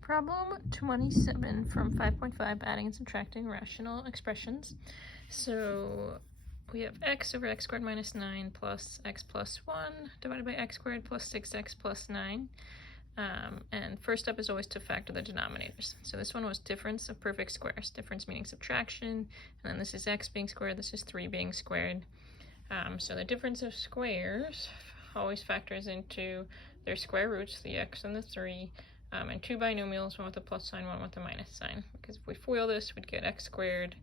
Problem 27 from 5.5, adding and subtracting rational expressions. So we have x over x squared minus 9 plus x plus 1 divided by x squared plus 6x plus 9. And first step is always to factor the denominators. So this one was difference of perfect squares. Difference meaning subtraction, and then this is x being squared, this is 3 being squared. So the difference of squares always factors into their square roots, the x and the 3, and two binomials, one with a plus sign, one with a minus sign. Because if we FOIL this, we'd get x squared,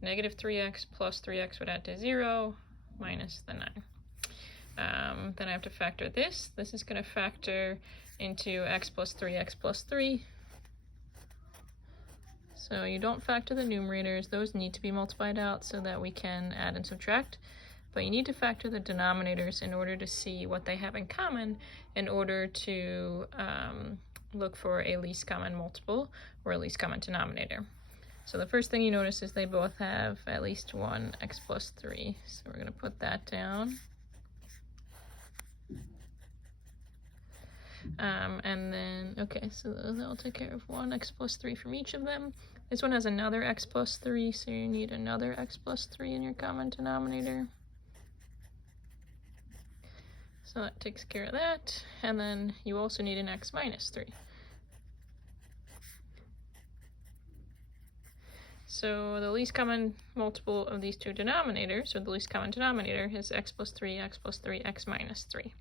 negative 3x plus 3x would add to 0, minus the 9. Then I have to factor this. This is going to factor into x plus 3. So you don't factor the numerators. Those need to be multiplied out so that we can add and subtract. But you need to factor the denominators in order to see what they have in common in order to look for a least common multiple or a least common denominator. So the first thing you notice is they both have at least one x plus 3. So we're going to put that down. And then, okay, so that'll take care of one x plus 3 from each of them. This one has another x plus 3, so you need another x plus 3 in your common denominator. So that takes care of that. And then you also need an x minus 3. So the least common multiple of these two denominators, or the least common denominator, is x plus 3, x plus 3, x minus 3.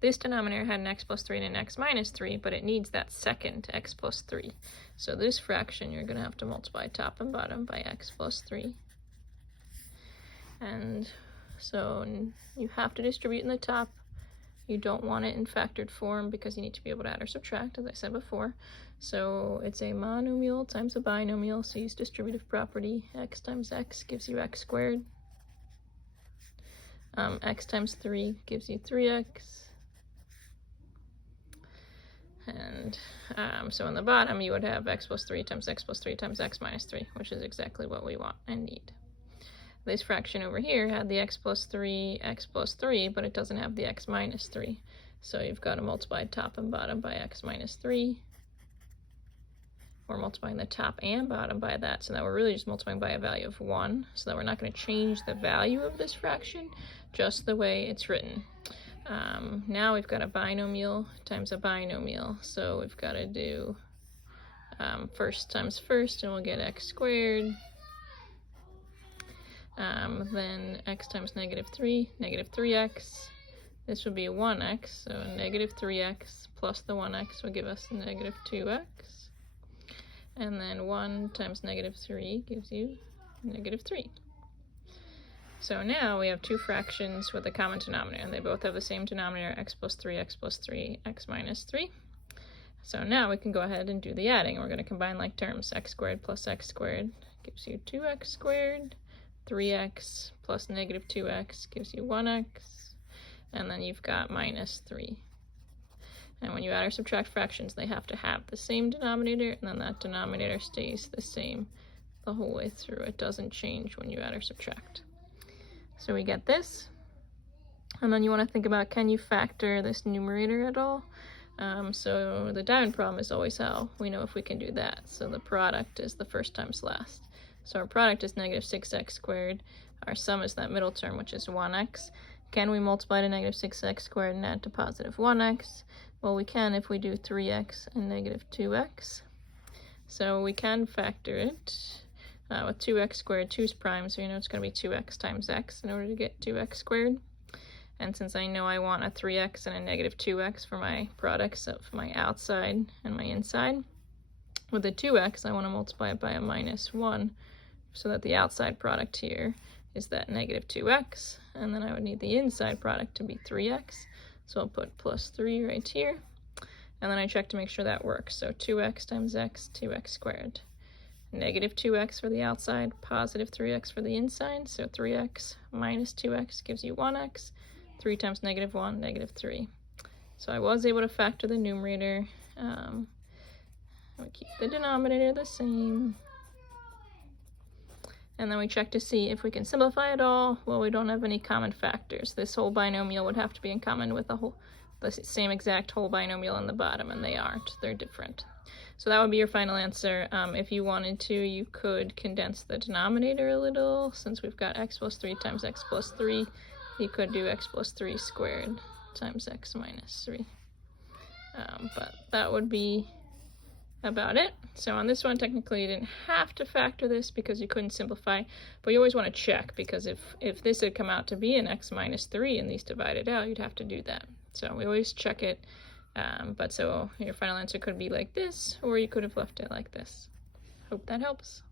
This denominator had an x plus 3 and an x minus 3, but it needs that second x plus 3. So this fraction, you're going to have to multiply top and bottom by x plus 3. And so you have to distribute in the top. You don't want it in factored form because you need to be able to add or subtract, as I said before. So it's a monomial times a binomial, so use distributive property. X times x gives you x squared. X times 3 gives you 3x. And so in the bottom, you would have x plus 3 times x plus 3 times x minus 3, which is exactly what we want and need. This fraction over here had the x plus 3, but it doesn't have the x minus 3. So you've got to multiply top and bottom by x minus 3. We're multiplying the top and bottom by that, so that we're really just multiplying by a value of 1, so that we're not going to change the value of this fraction, just the way it's written. Now we've got a binomial times a binomial, so we've got to do first times first, and we'll get x squared. Then x times negative 3x. This would be 1x, so negative 3x plus the 1x will give us negative 2x. And then 1 times negative 3 gives you negative 3. So now we have two fractions with a common denominator, and they both have the same denominator, x plus 3, x minus 3. So now we can go ahead and do the adding. We're going to combine like terms. X squared plus x squared gives you 2x squared. 3x plus negative 2x gives you 1x. And then you've got minus 3. And when you add or subtract fractions, they have to have the same denominator, and then that denominator stays the same the whole way through. It doesn't change when you add or subtract. So we get this. And then you want to think about, can you factor this numerator at all? So the diamond problem is always how we know if we can do that. So the product is the first times last. So our product is negative 6x squared. Our sum is that middle term, which is 1x. Can we multiply to negative 6x squared and add to positive 1x? Well, we can if we do 3x and negative 2x. So we can factor it with 2x squared. 2 is prime, so you know it's going to be 2x times x in order to get 2x squared. And since I know I want a 3x and a negative 2x for my products of my outside and my inside, with the 2x, I want to multiply it by a minus 1, so that the outside product here is that negative 2x, and then I would need the inside product to be 3x. So I'll put plus 3 right here, and then I check to make sure that works. So 2x times x, 2x squared. Negative 2x for the outside, positive 3x for the inside, so 3x minus 2x gives you 1x. 3 times negative 1, negative 3. So I was able to factor the numerator. We keep the denominator the same. And then we check to see if we can simplify it all. Well, we don't have any common factors. This whole binomial would have to be in common with the the same exact whole binomial on the bottom, and they aren't. They're different. So that would be your final answer. If you wanted to, you could condense the denominator a little. Since we've got x plus 3 times x plus 3, you could do x plus 3 squared times x minus 3. But that would be about it. So on this one, technically you didn't have to factor this because you couldn't simplify, but you always want to check, because if this had come out to be an x minus 3 and these divided out, you'd have to do that. So we always check it. But so your final answer could be like this, or you could have left it like this. Hope that helps.